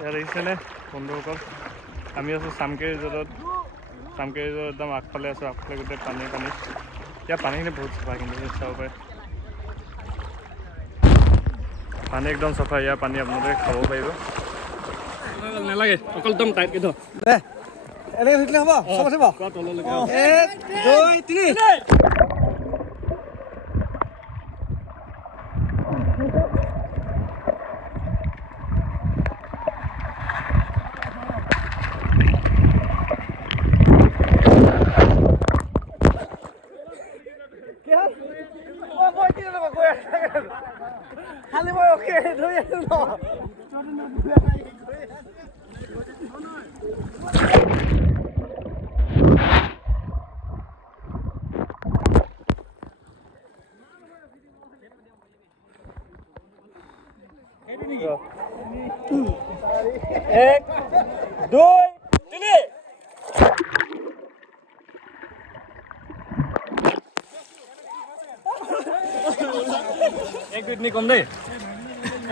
ইয়াত দেখিছেনে বন্ধুসকল, আমি আছোঁ চামকেৰি ৰিজৰ্টত। চামকেৰি ৰিজৰ্ট একদম আগফালে আছোঁ, আগফালে গোটেই পানী। ইয়াৰ পানীখিনি বহুত চাফা, কিন্তু চাব পাৰে পানী একদম চাফা। ইয়াৰ পানী আপোনালোকে খাব পাৰিব। নালাগে, অকল একদম টাইটকৈ ধৰ। এনেকৈ ধৰিলে হ'ব? চব আছে বাৰু? 1, 2, 3। খালি মই অকে ধৰি আছো ন। এক, দুই, তিনি। এক দুই তিনি কম দেই।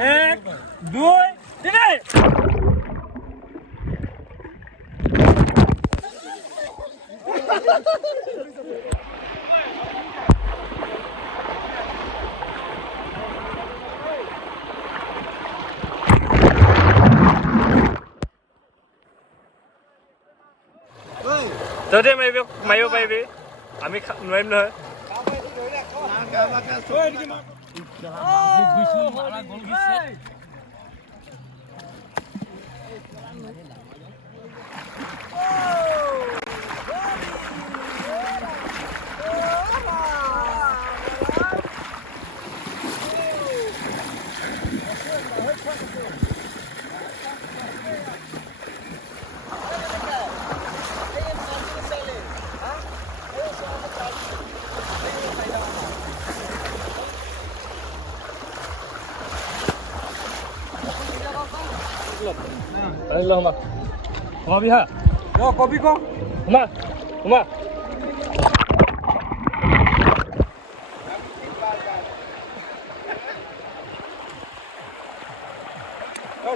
1, 2, 3। তহঁতে মাৰিব পাৰিবি, আমি নোৱাৰিম নহয়। Hả? có biết không? Hả?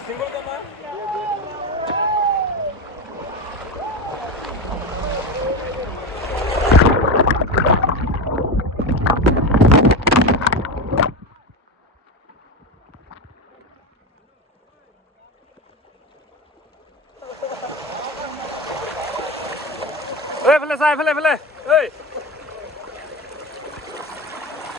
Single ka ba? Ê, phải lên sai, phải lên. Ê.